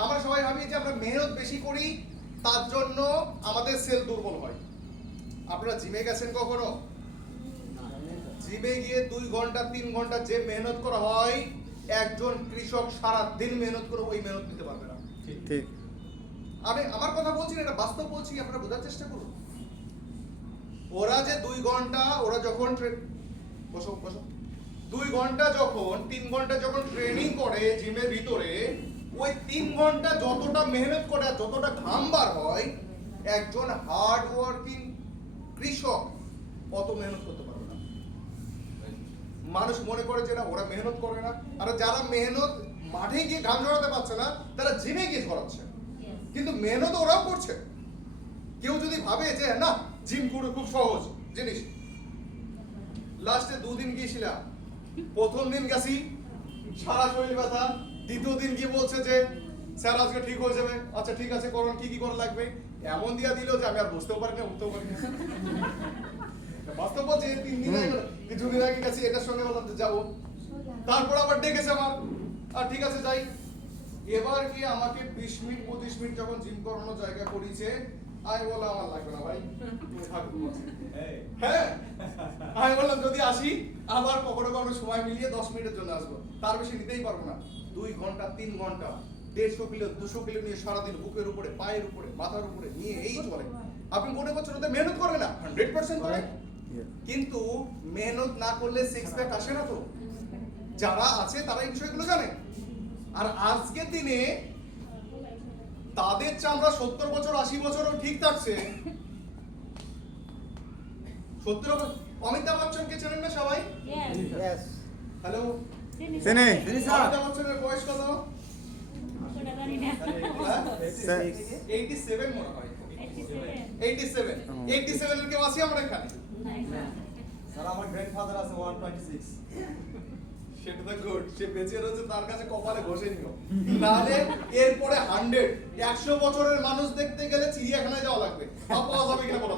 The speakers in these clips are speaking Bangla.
আমরা সবাই ভাবি যে আমরা মেহনত বেশি করি, তার জন্য আমাদের সেল দুর্বল হয়। আপনারা জিমে গেছেন কখনো? জিমে গিয়ে 2 ঘন্টা 3 ঘন্টা যে মেহনত করা হয়, একজন কৃষক সারা দিন মেহনত করে ওই মেহনত নিতে পারবে না। ঠিক। আমি আমার কথা বলছি না, এটা বাস্তব বলছি, আপনারা বোঝার চেষ্টা করুন। ওরা যে 2 ঘন্টা, ওরা যখন বসো 2 ঘন্টা যখন 3 ঘন্টা যখন ট্রেনিং করে জিমের ভিতরে, ওই 3 ঘন্টা যতটা মেহনত করে যতটা ঘাম বার হয়, একজন হার্ড ওয়ার্কিং কৃষক অত মেহনত করতে পারবে না। মানুষ মনে করে যে না ওরা মেহনত করে না, আর যারা মেহনত মাঠে গিয়ে ঘাম ঝরাতে পারছে না, তারা জিমে গিয়ে ঝরাচ্ছে, কিন্তু মেহনত ওরাও করছে। কেউ যদি ভাবে যে না জিম করে খুব সহজ জিনিস, লাস্টে 2 দিন গিয়েছিলাম, প্রথম দিন গেছি সারা শরীর ব্যথা, দ্বিতীয় দিন গিয়ে বলছে যে স্যার আজকে ঠিক হয়ে যাবে, আচ্ছা ঠিক আছে করুন, কি কি করা লাগবে, এমন দিয়া দিল যে আমি আর বুঝতেও পারি না, উঠতেও পারি না। বাস্তব বলছে 3 দিন আগে কিছুদিন আগে গেছি, এটার সঙ্গে বললাম যে যাবো, তারপর আবার ডেকেছে আমার, আর ঠিক আছে যাই। এবার কি আমাকে 20 মিনিট 25 মিনিট যখন জিম করানো জায়গা করিয়েছে, আমি বললাম আমার লাগবে না ভাই, তুমি থাকো। হ্যাঁ, আমি বললাম যদি আসি আবার কখনো কখনো সময় মিলিয়ে 10 মিনিটের জন্য আসবো, তার বেশি নিতেই পারবো না। 2 ঘন্টা 3 ঘন্টা 150 কিলো 200 কিলো নিয়ে সারাদিন বুকের উপরে, পায়ের উপরে, মাথার উপরে নিয়ে এই চলে। আপনি মনে করছেন ওদের মেহনত করে না? 100% করে, কিন্তু মেহনত না করলে সিক্স প্যাক আসে না। তো যারা আছে তারা এই বিষয়গুলো জানে। আর আজকের দিনে তাদের চামড়া 70 বছর 80 বছরও ঠিক থাকছে। 70 বছর। অমিতাভ বচ্চনকে চেনেন না সবাই? হ্যালো, চেনে। অমিতাভ বচ্চনের বয়স কত? 87 মনে হয়। 87 এর কেউ আছি আমরা এখানে? স্যার আমার গ্র্যান্ডফাদার আছে 126। সেটা তো গুড, সে বেঁচে রয়েছে, তার কাছে কপালে ঘষে নিও, নাহলে এরপরে 100 বছরের মানুষ দেখতে গেলে চিড়িয়াখানায় যাওয়া লাগবে। পাওয়া যাবে কিনা বলো?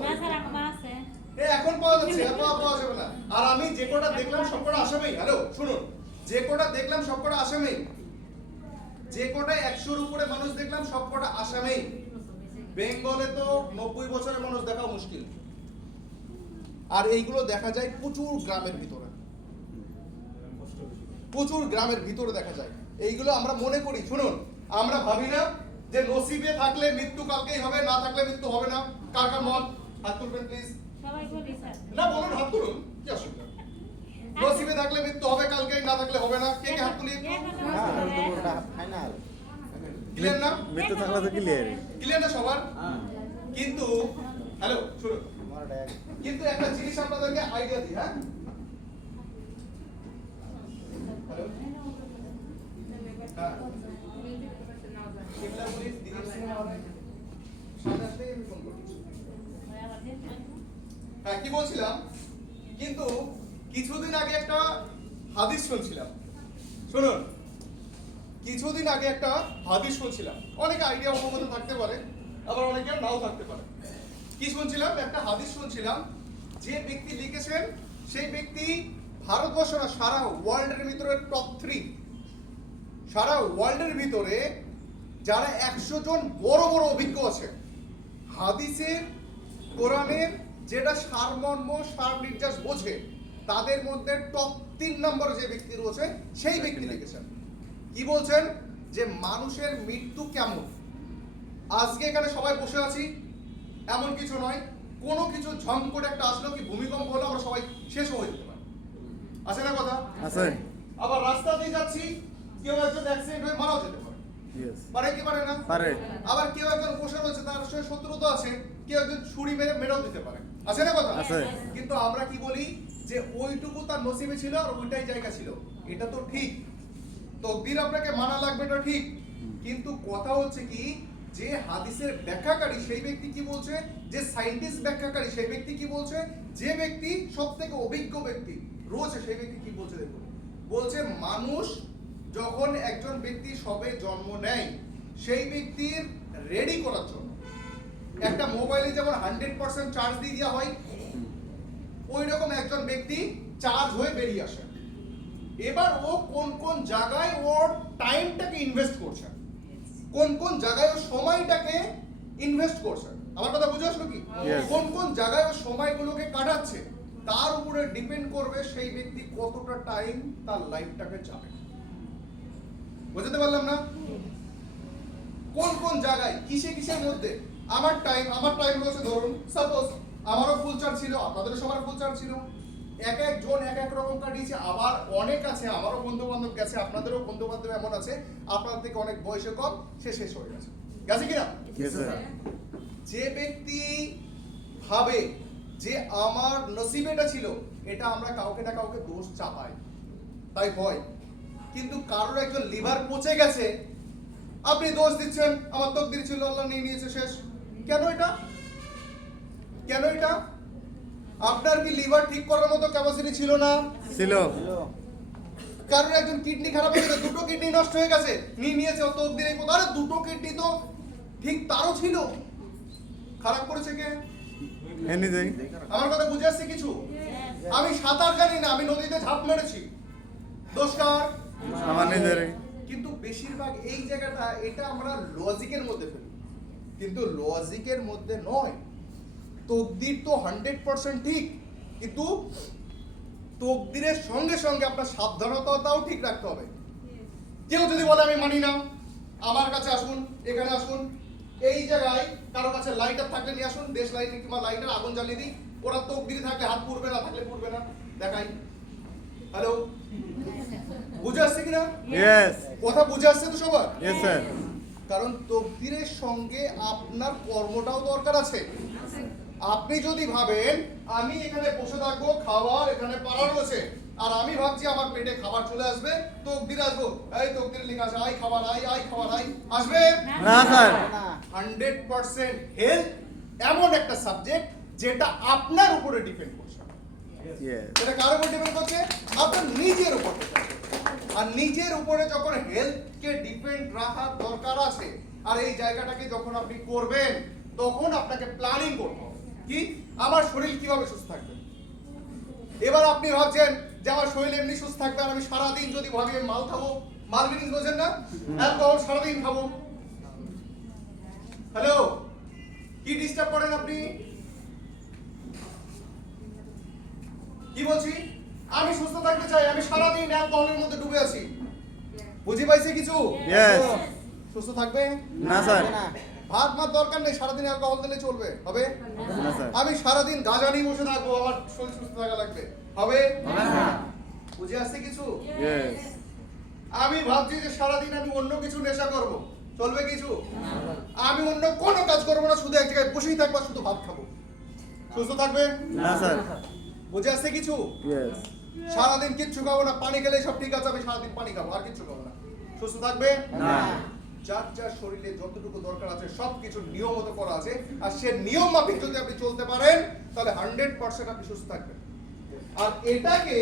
এখন পাওয়া যাচ্ছে, পাওয়া যাবে না। আর আমি যে কটা দেখলাম সবকটা আসামেই। হ্যালো শুনুন, যে কটা দেখলাম সবকটা আসামেই, যে কটা 100-র উপরে মানুষ দেখলাম সবকটা আসামেই। বেঙ্গলে তো 90 বছরের মানুষ দেখা মুশকিল। আর এইগুলো দেখা যায় প্রচুর গ্রামের ভিতরে, প্রচুর গ্রামের ভিতরে দেখা যায়। এইগুলো আমরা মনে করি, শুনুন, আমরা ভাবি না যে নসিবে থাকলে মৃত্যু কালকেই হবে, না থাকলে মৃত্যু হবে না। কার কার মত? হাত তুলবেন প্লিজ। সবাই বলি স্যার। না বলুন, হাত তুলুন, কি অসুবিধা? নসিবে থাকলে মৃত্যু হবে কালকেই, না থাকলে হবে না। কে কে হাত তুলি? ফাইনাল। ক্লিয়ার না? মৃত্যু থাকলে তো ক্লিয়ার। ক্লিয়ার না সবার? কিন্তু হ্যালো শুনুন, কিন্তু একটা জিনিস আপনাদেরকে আইডিয়া দিই। হ্যাঁ, হ্যালো, হ্যাঁ, শিমলা পুলিশ দিলীপ সিং হবে সামনে আসলেই আমি ফোন করছি। হ্যাঁ, কি বলছিলাম? কিন্তু কিছুদিন আগে একটা হাদিস শুনছিলাম, শুনুন, কিছুদিন আগে একটা হাদিস শুনছিলাম। অনেকে আইডিয়া অবগত থাকতে পারে, আবার অনেকে নাও থাকতে পারে। কি শুনছিলাম? একটা হাদিস শুনছিলাম। যে ব্যক্তি লিখেছেন সেই ব্যক্তি ভারতবর্ষ না, সারা ওয়ার্ল্ডের ভিতরে টপ 3। সারা ওয়ার্ল্ডের ভিতরে যারা 100 জন বড় বড় অভিজ্ঞ আছে হাদিসের, কোরআনের যেটা সারমর্ম সার নির্যাস বোঝে, তাদের মধ্যে টপ 3 নম্বরে যে ব্যক্তি রয়েছে সেই ব্যক্তি লিখেছেন। কি বলছেন? যে মানুষের মৃত্যু কেমন। আজকে এখানে সবাই বসে আছি এমন কিছু নয়, কোনো কিছু ঝম করে একটা আসলো, কি ভূমিকম্প হলো, আমরা সবাই শেষ হয়ে যেতে পারি। আছে না কথা? আছে। আবার রাস্তা দিয়ে যাচ্ছি, কেউ একজন অ্যাক্সিডেন্ট হয়ে মারাও যেতে পারে। পারে কি পারে না? পারে। আবার কেউ একজন বসে রয়েছে, তার সঙ্গে শত্রুতা আছে, কেউ একজন ছুরি মেরেও দিতে পারে। আছে না কথা? আছে। কিন্তু আমরা কি বলি যে ওইটুকু তার নসিবে ছিল আর ওইটাই জায়গা ছিল। এটা তো ঠিক, তকদির আপনাকে মানা লাগবে, এটা ঠিক, কিন্তু কথা হচ্ছে কি, যে হাদিসের ব্যাখ্যাকারী সেই ব্যক্তি কি বলছে, যে সায়েন্টিস্ট ব্যাখ্যাকারী সেই ব্যক্তি কি বলছে, যে ব্যক্তি সবথেকে অভিজ্ঞ ব্যক্তি রয়েছে সেই ব্যক্তি কি বলছে? দেখুন, বলছে মানুষ যখন একজন ব্যক্তি সবে জন্ম নেয়, সেই ব্যক্তির রেডি করার জন্য একটা মোবাইলে যেমন 100% চার্জ দিয়ে দেওয়া হয়, ওই রকম একজন ব্যক্তি চার্জ হয়ে বেরিয়ে আসে। এবার ও কোন কোন জায়গায় ওর টাইমটাকে ইনভেস্ট করছে, কোন কোন জায়গায় ও সময়টাকে ইনভেস্ট করছে। আমার কথা বুঝে আসলো কি? Yes. কোন কোন জায়গায় ও সময়গুলোকে কাটাচ্ছে তার উপরে ডিপেন্ড করবে সেই ব্যক্তি কতটা টাইম তার লাইফটাকে যাবে। বুঝতে পারলাম না? কোন কোন জায়গায় কিসে কিসের মধ্যে আমার টাইম রয়েছে। ধরুন সাপোজ আমারও ফুল চার্জ ছিল, আপনাদের সবার ফুল চার্জ ছিল, এক একজন এক এক রকম কাটিয়েছে। আবার অনেক আছে, আমারও বন্ধু বান্ধব গেছে, আপনাদেরও বন্ধু বান্ধব এমন আছে আপনার থেকে অনেক বয়সে কম, সে শেষ হয়ে গেছে। গেছে কিনা? Yes, sir. যে ব্যক্তি ভাবে যে আমার নসিবে এটা ছিল, এটা আমরা কাউকে না কাউকে দোষ চাপাই, তাই হয়। কিন্তু কারোর একজন লিভার পচে গেছে, আপনি দোষ দিচ্ছেন আমার তকদির ছিল, আল্লাহ নিয়ে নিয়েছে, শেষ। কেন এটা? কেন এটা? আপনার কি লিভার ঠিক করার মতো ক্যাপাসিটি ছিল না? ছিল। কারণ একজন কিডনি খারাপ হয়ে গেছে, দুটো কিডনি নষ্ট হয়ে গেছে, নিয়ে নিয়েছে ও তকদির এই মতো। আরে দুটো কিডনি তো ঠিক তারও ছিল, খারাপ করেছে কে? এনিথিং। আমার কথা বুঝে আসছে কিছু? আমি সাঁতার জানি না, আমি নদীতে ঝাঁপ মেরেছি, দোষ কার? আমার নিজেরই। কিন্তু বেশিরভাগ এই জায়গাটা এটা আমরা লজিকের মধ্যে ফেলি, কিন্তু লজিকের মধ্যে নয়। তকদির তো 100% ঠিক, কিন্তু তকদিরের সঙ্গে সঙ্গে আপনার সাবধানতাটাও ঠিক রাখতে হবে। কেউ যদি বলে আমি মানি না, আমার কাছে আসুন, এখানে আসুন, এই জায়গায় কারো কাছে লাইটার থাকলে নিয়ে আসুন, দেশ লাইটার কিংবা লাইটার আগুন জ্বালিয়ে দিই, ওরা তকদিরে থাকলে হাত পুড়বে না, থাকলে পুড়বে না, দেখাই। হ্যালো, বুঝে আসছে কিনা? Yes. কথা বুঝে আসছে তো সবার? Yes, sir. কারণ তকদিরের সঙ্গে আপনার কর্মটাও দরকার আছে। আপনি যদি ভাবেন আমি এখানে বসে থাকবো, খাবার এখানে পাড়া রয়েছে, আর আমি ভাবছি আমার পেটে খাবার চলে আসবে, তকদির আসবো, এই তকদির লেখা আছে আই খাবার আই খাবার আই, আসবে না, স্যার। 100% হেলথ এমন একটা সাবজেক্ট যেটা আপনার উপরে ডিপেন্ড করছে। Yes. এটা কার উপর ডিপেন্ড করছে? আপনার নিজের উপর ডিপেন্ড করছে। আর নিজের উপরে যখন হেলথকে ডিপেন্ড রাখার দরকার আছে, আর এই জায়গাটাকে যখন আপনি করবেন, তখন আপনাকে প্ল্যানিং করতে হবে কি আমার শরীর কিভাবে সুস্থ থাকবে। এবার আপনি ভাবছেন যে আমার শরীর এমনি সুস্থ থাকবে, আর আমি সারাদিন যদি ভাবি আমি মাল খাবো, মাল মিনিস বোঝেন না, অ্যালকোহল সারাদিন খাবো। হ্যালো, কি ডিস্টার্ব করেন আপনি? কি বলছি? আমি সুস্থ থাকতে চাই, আমি সারাদিন অ্যালকোহলের মধ্যে ডুবে আছি। বুঝি পাইছে কিছু? Yes. সুস্থ থাকবে না, স্যার। ভাত মাত দরকার নেই, সারাদিন অ্যালকোহল দিলে চলবে, হবে? না, স্যার। আমি সারাদিন গাঁজা নিয়ে বসে থাকবো, আমার শরীর সুস্থ থাকা লাগবে, হবে? বুঝে আসছে কিছু? Yes. আমি ভাবছি যে সারাদিন আমি অন্য কিছু নেশা করব, চলবে কিছু? আমি অন্য কোনো কাজ করবো না, শুধু এক জায়গায় বসেই থাকবো, শুধু ভাত খাবো, সুস্থ থাকবে? না, স্যার। বুঝে আসছে কিছু? Yes. সারাদিন কিচ্ছু খাবো না, পানি খেলে সব ঠিক আছে, আমি সারাদিন পানি খাবো, আর কিচ্ছু খাবো না, সুস্থ থাকবে? না। যার যার শরীরে যতটুকু দরকার আছে সবকিছু নিয়ম মতো করা আছে, আর সে নিয়ম মাফিক যদি আপনি চলতে পারেন, তাহলে 100% আপনি সুস্থ থাকবেন। আর এটাকে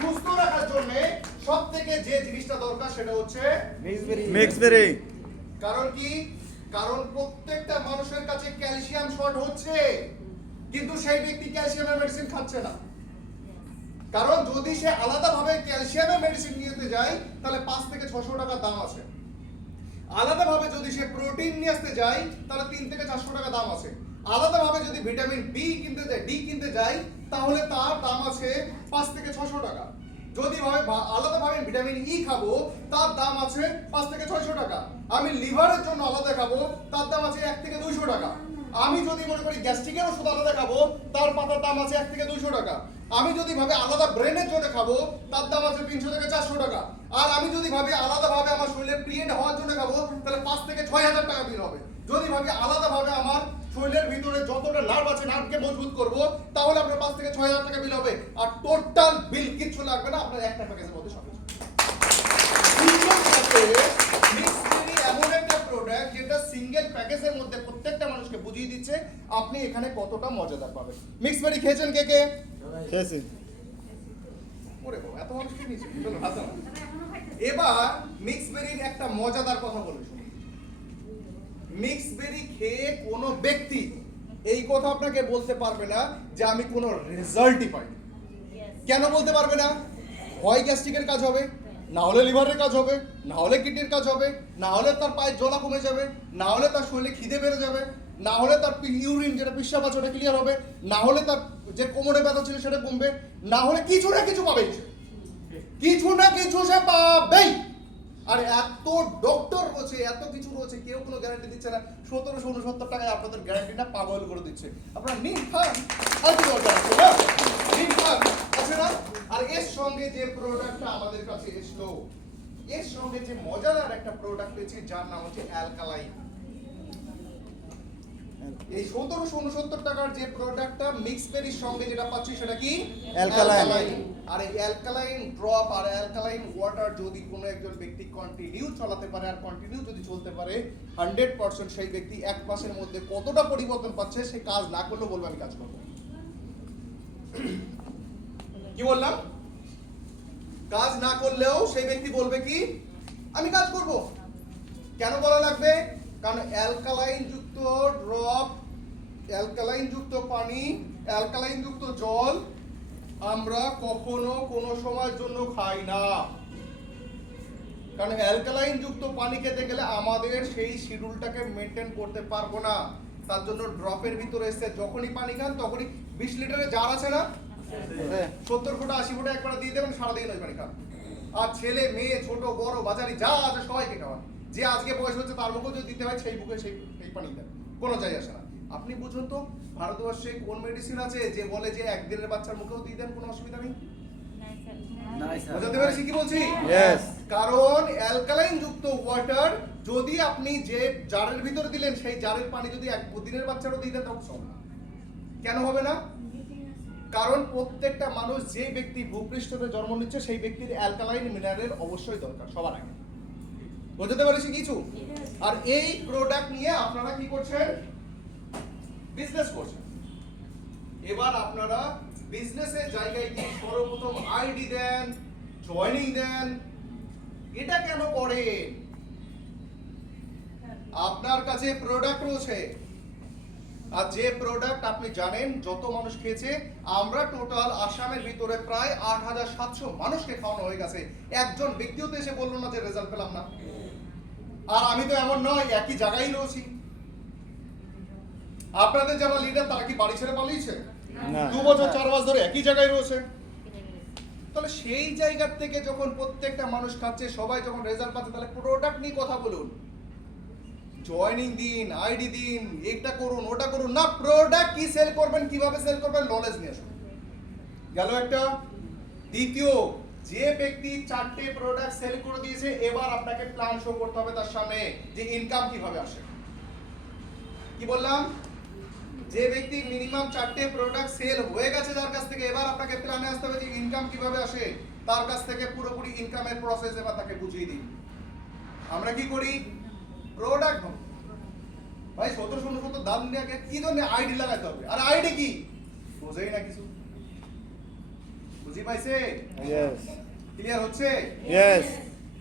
সুস্থ রাখার জন্য সব থেকে যে জিনিসটা দরকার সেটা হচ্ছে Mixed berry. কারণ কি? কারণ প্রত্যেকটা মানুষের কাছে ক্যালসিয়াম শর্ট হচ্ছে, কিন্তু সেই ব্যক্তি ক্যালসিয়ামের মেডিসিন খাচ্ছে না। কারণ যদি সে আলাদাভাবে ক্যালসিয়ামের মেডিসিন নিতে যায়, তাহলে 5 থেকে 600 টাকা দাম আছে। আলাদাভাবে যদি সে প্রোটিন নিয়ে আসতে যায়, তাহলে 3 থেকে 400 টাকা দাম আছে। আলাদাভাবে যদি ভিটামিন বি কিনতে যায়, ডি কিনতে যায়, তাহলে তার দাম আছে 5 থেকে 600 টাকা। যদি আলাদাভাবে ভিটামিন ই খাবো, তার দাম আছে 5 থেকে 600 টাকা। আমি লিভারের জন্য আলাদা খাবো, তার দাম আছে 1 থেকে 200 টাকা। আমি যদি মনে করি গ্যাস্ট্রিকের ওষুধ আলাদা খাবো, তার পাতার দাম আছে 1 থেকে 200 টাকা। আমি যদি ভাবে আলাদা ব্রেনের জন্য খাবো, তার দাম আছে 300 থেকে 400 টাকা। আর আমি যদি ভাবি আলাদাভাবে আমার শরীরে পিরিয়ড হওয়ার জন্য খাবো, তাহলে 5 থেকে 6000 টাকা বিল হবে। যদি ভাবি আলাদাভাবে আমার শরীরের ভিতরে যতটা নার্ভ আছে, নার্ভকে মজবুত করব, তাহলে আপনার 5 থেকে 6000 টাকা বিল হবে। আর টোটাল বিল কিচ্ছু লাগবে না, আপনার একটা প্যাকেজের মধ্যে সব কিছু। মিক্সবেরি এমন একটা প্রোডাক্ট যেটা সিঙ্গেল প্যাকেজের মধ্যে প্রত্যেকটা মানুষকে বুঝিয়ে দিচ্ছে আপনি এখানে কতটা মজাদার পাবেন। মিক্সবেরি খেয়েছেন কে কে? খেয়েছি। ওরে বাবা, এত মানুষ খেয়ে নিয়েছে। চলো, হাত দাও। এবার মিক্সবেরির একটা মজাদার কথা বলি শুনুন। মিক্সবেরি খেয়ে কোনো ব্যক্তি এই কথা আপনাকে বলতে পারবে না যে আমি কোনো রেজাল্টই পাইনি। কেন বলতে পারবে না? হয় গ্যাস্ট্রিকের কাজ হবে, না হলে লিভারের কাজ হবে, না হলে কিডনির কাজ হবে, না হলে তার পায়ের জ্বলা কমে যাবে, না হলে তার শরীরে খিদে বেড়ে যাবে, না হলে তার ইউরিন যেটা পিসাব আছে ওটা ক্লিয়ার হবে, না হলে তার যে কোমরে ব্যথা ছিল সেটা কমবে, না হলে কিছু না কিছু পাবেই সে। কিছু না কিছু সে পাবেই। আর এত ডক্টর রয়েছে, এত কিছু রয়েছে, কেউ কোনো গ্যারান্টি দিচ্ছে না। 1769 টাকায় আপনাদের গ্যারান্টিটা পাগল করে দিচ্ছে। আপনারা নিন খান, আর কি দরকার আছে না? নিন খান, আছে না? আর এর সঙ্গে যে প্রোডাক্টটা আমাদের কাছে এসলো, এর সঙ্গে যে মজাদার একটা প্রোডাক্ট পেয়েছি যার নাম হচ্ছে অ্যালকালাইন। এই 1769 টাকার যে প্রোডাক্টটা মিক্স বেরির সঙ্গে যেটা পাচ্ছি সেটা কি অ্যালকালাইন। আর এই অ্যালকালাইন ড্রপ আর অ্যালকালাইন ওয়াটার যদি কোনো একজন ব্যক্তি কন্টিনিউ চালাতে পারে আর কন্টিনিউ যদি চলতে পারে 100% সেই ব্যক্তি এক মাসের মধ্যে কতটা পরিবর্তন পাচ্ছে সে কাজ না করলেও বলবে আমি কাজ করব। কি বললাম? কাজ না করলেও সেই ব্যক্তি বলবে কি আমি কাজ করব। কেন বলা লাগবে? কারণ অ্যালকালাইন যুক্ত ড্রপ, অ্যালকালাইন যুক্ত পানি, অ্যালকালাইন যুক্ত জল আমরা কখনো কোনো সময়ের জন্য খাই না। কারণ অ্যালকালাইন যুক্ত পানি খেতে গেলে আমাদের সেই শিডিউলটাকে মেনটেন করতে পারবো না। তার জন্য ড্রপের ভিতরে এসে যখনই পানি খান তখনই 20 লিটারের জার আছে না, 70 ফোঁটা 80 ফোঁটা একবার দিয়ে দেবেন, সারাদিন ওই পানি খান। আর ছেলে মেয়ে ছোট বড় বাজারি যা আছে সবাইকে খাওয়ান। যে আজকে বয়স হচ্ছে তার মুখে যদি দিতে হয় সেই মুখে সেই পানি দেন, কোনো যায় আসে না। আপনি বুঝুন তো ভারতবর্ষে কোন মেডিসিন আছে যে বলে যে একদিনের বাচ্চার মুখেও দিয়ে দেন, কোনো অসুবিধা নেই? বুঝতে পেরেছি কি বলছি? Yes. কারণ অ্যালকালাইন যুক্ত ওয়াটার যদি আপনি যে জারের ভিতরে দিলেন সেই জারের পানি যদি এক দিনের বাচ্চারও দিয়ে দেন তখন হবে না। কেন হবে না? কারণ প্রত্যেকটা মানুষ যে ব্যক্তি ভূপৃষ্ঠতে জন্ম নিচ্ছে সেই ব্যক্তির অ্যালকালাইন মিনারেল অবশ্যই দরকার সবার আগে। বুঝতে পেরেছি কিছু? আর এই প্রোডাক্ট নিয়ে আপনারা কি করছেন? বিজনেস করছেন। এবার আপনারা বিজনেসের জায়গায় গিয়ে সর্বপ্রথম আইডি দেন, জয়েনিং দেন। এটা কেন করেন? আপনার কাছে প্রোডাক্ট রয়েছে, আর যে প্রোডাক্ট আপনি জানেন যত মানুষ খেয়েছে, আমরা টোটাল আসামের ভিতরে প্রায় 8700 মানুষকে খাওয়ানো হয়ে গেছে। একজন ব্যক্তিও তো এসে বললো না যে রেজাল্ট পেলাম না। আর আমি তো এমন নয়, একই জায়গায় রয়েছি। আপনাদের যারা লিডার তারা কি বাড়ি ছেড়ে পালিয়েছে? না। 2 বছর 4 মাস ধরে একই জায়গায় রয়েছে। তাহলে সেই জায়গা থেকে যখন প্রত্যেকটা মানুষ খাচ্ছে, সবাই যখন রেজাল্ট পাচ্ছে, তাহলে প্রোডাক্ট নিয়ে কথা বলুন। জয়েনিং দিন, আইডি দিন, এটা করুন ওটা করুন না। প্রোডাক্ট কি সেল করবেন, কিভাবে সেল করবেন, নলেজ নিয়ে আসুন। গেল একটা। দ্বিতীয়, যে ব্যক্তি 4টে প্রোডাক্ট সেল করে দিয়েছে, এবার আপনাকে প্ল্যান শো করতে হবে তার সামনে যে ইনকাম কিভাবে আসে। কি বললাম? যে ব্যক্তি মিনিমাম 4টে প্রোডাক্ট সেল হয়ে গেছে যার কাছ থেকে, এবার আপনাকে প্ল্যানে আসতে হবে যে ইনকাম কিভাবে আসে। তার কাছ থেকে পুরোপুরি ইনকামের প্রসেস এবার তাকে বুঝিয়ে দিন। আমরা কি করি? প্রোডাক্ট ভাই 1769 দাম নিয়ে আগে কি জন্য আইডি লাগাতে হবে? আর আইডি কি বোঝেই না কিছু। বুঝি পাইছে? Yes. ক্লিয়ার হচ্ছে? Yes.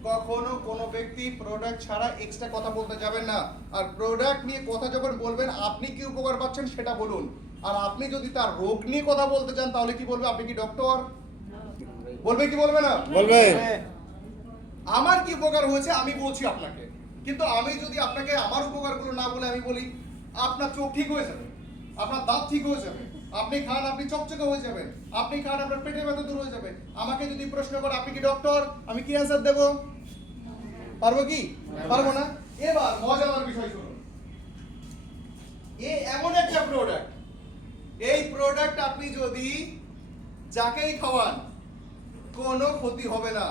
কখনো কোনো ব্যক্তি প্রোডাক্ট ছাড়া এক্সট্রা কথা বলতে যাবেন না। আর প্রোডাক্ট নিয়ে কথা যখন বলবেন, আপনি কি উপকার পাচ্ছেন সেটা বলুন। আর আপনি যদি তার রোগ নিয়ে কথা বলতে চান তাহলে কি বলবে? আপনি কি ডক্টর? বলবে কি বলবে না? বলবে। আমার কি উপকার হয়েছে আমি বলছি আপনাকে, কিন্তু আমি যদি আপনাকে আমার উপকারগুলো না বলে আমি বলি আপনার চোখ ঠিক হয়ে যাবে, আপনার দাঁত ঠিক হয়ে যাবে, আপনি খান আপনি চকচকে হয়ে যাবেন, আপনি খান আপনার পেটের ব্যথা দূর হয়ে যাবে, আমাকে যদি প্রশ্ন করে আপনি কি ডক্টর, আমি কি অ্যান্সার দেব? পারবো কি? পারবো না। এবার মজার বিষয় শুনুন। এমন একটা প্রোডাক্ট, এই প্রোডাক্ট আপনি যদি যাকেই খাওয়ান কোনো ক্ষতি হবে না।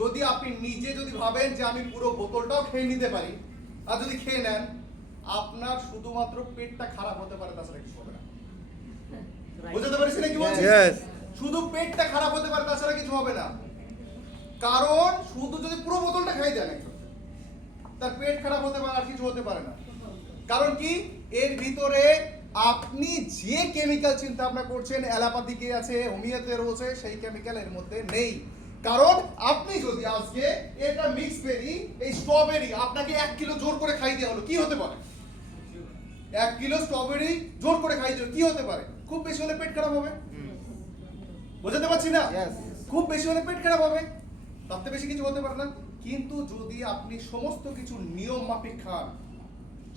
যদি আপনি নিজে যদি ভাবেন যে আমি পুরো বোতলটাও খেয়ে নিতে পারি, আর যদি খেয়ে নেন, আপনার শুধুমাত্র পেটটা খারাপ হতে পারে, তাছাড়া কিছু হবে না। বুঝতে পারছি না কি বলছি? Yes. শুধু পেটটা খারাপ হতে পারে, তাছাড়া কিছু হবে না। কারণ শুধু যদি পুরো বোতলটা খেয়ে দেন একজন, তার পেট খারাপ হতে পারে, আর কিছু হতে পারে না। কারণ কি? এর ভিতরে আপনি যে কেমিক্যাল চিন্তা ভাবনা করছেন, অ্যালোপ্যাথিকে আছে, হোমিওতে রয়েছে, সেই কেমিক্যাল এর মধ্যে নেই। কারণ আপনি যদি আজকে এটা মিক্স বেরি, এই স্ট্রবেরি আপনাকে 1 কিলো জোর করে খাই দেওয়া হলো, কি হতে পারে? 1 কিলো স্ট্রবেরি জোর করে খাই দিও, কি হতে পারে? খুব বেশি হলে পেট খারাপ হবে। বুঝতে পারছি না? Yes. খুব বেশি হলে পেট খারাপ হবে। তার থেকে বেশি কিছু হতে পারে না। কিন্তু যদি আপনি সমস্ত কিছু নিয়ম মাফিক খান,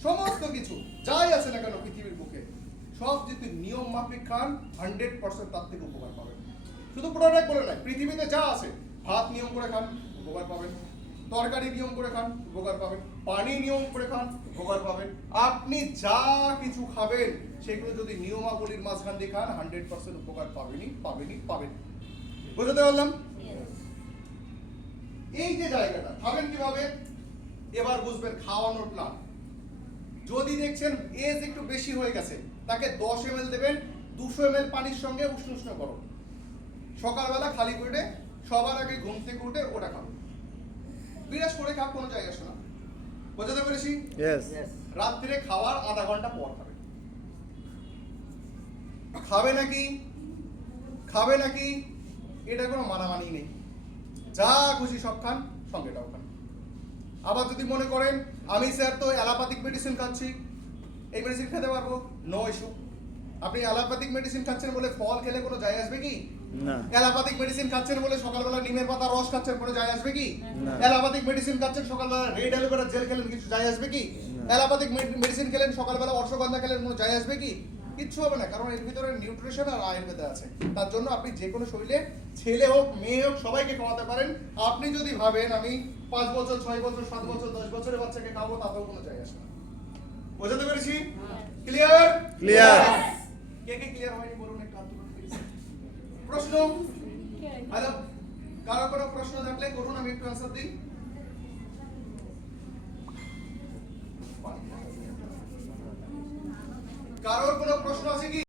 সমস্ত কিছু যাই আছে না কেন পৃথিবীর বুকে সব যদি নিয়ম মাফিক খান 100% তার থেকে উপকার পাবেন। শুধু প্রোডাক্ট বলে নয়, পৃথিবীতে যা আছে, ভাত নিয়ম করে খান উপকার পাবেন, তরকারি নিয়ম করে খান উপকার পাবেন, পানি নিয়ম করে খান উপকার পাবেন। আপনি যা কিছু খাবেন সেগুলো যদি নিয়মাবলীর মাঝখান দিয়ে খান 100% উপকার পাবেন। বুঝতে পারলাম? এই যে জায়গাটা খাবেন কিভাবে, এবার বুঝবেন খাওয়ানোর প্ল্যান। যদি দেখছেন এজ একটু বেশি হয়ে গেছে, তাকে 10 ml দেবেন 200 ml পানির সঙ্গে উষ্ণ উষ্ণ গরম। সকালবেলা খালি পেটে সবার আগে ঘুম থেকে উঠে ওটা খাবেন। বিরাজ করে খাওয়ার কোনো জায়গা আসে না। বুঝতে পেরেছি? Yes. রাত্রে খাওয়ার আধা ঘন্টা পর খাবে। খাবে নাকি এটা কোনো মানামানি নেই। যা খুশি সব খান, সঙ্গেটাও খান। আবার যদি মনে করেন আমি স্যার তো অ্যালোপ্যাথিক মেডিসিন খাচ্ছি, এই মেডিসিন খেতে পারবো, নো ইস্যু। আপনি অ্যালোপ্যাথিক মেডিসিন খাচ্ছেন বলে ফল খেলে কোনো যায় আসবে কি? না। অ্যালোপ্যাথিক মেডিসিন খাচ্ছেন বলে সকালবেলা নিমের পাতা রস খাচ্ছেন কোনো যায় আসবে কি? না। অ্যালোপ্যাথিক মেডিসিন খাচ্ছেন সকালবেলা রেড অ্যালোভেরা জেল খেলেন কিছু যায় আসবে কি? অ্যালোপ্যাথিক মেডিসিন খেলেন সকালবেলা অশ্বগন্ধা খেলেন কোনো যায় আসবে কি? কিচ্ছু হবে না, কারণ এর ভিতরে নিউট্রিশন আর আয়ুর্বেদ আছে। তার জন্য আপনি যে কোনো শরীরে ছেলে হোক মেয়ে হোক সবাইকে খাওয়াতে পারেন। আপনি যদি ভাবেন আমি 5 বছর 6 বছর 7 বছর 10 বছরের বাচ্চাকে খাওয়াবো, তাতেও কোনো যায় আসে না। বুঝতে পেরেছি? ক্লিয়ার? Clear. কে ক্লিয়ার হয়নি বলুন একটু হাত তুলুন প্লিজ। প্রশ্ন? হ্যালো, কারো কোনো প্রশ্ন থাকলে করুন, আমি একটু অ্যানসার দিই। কারোর কোনো প্রশ্ন আছে কি?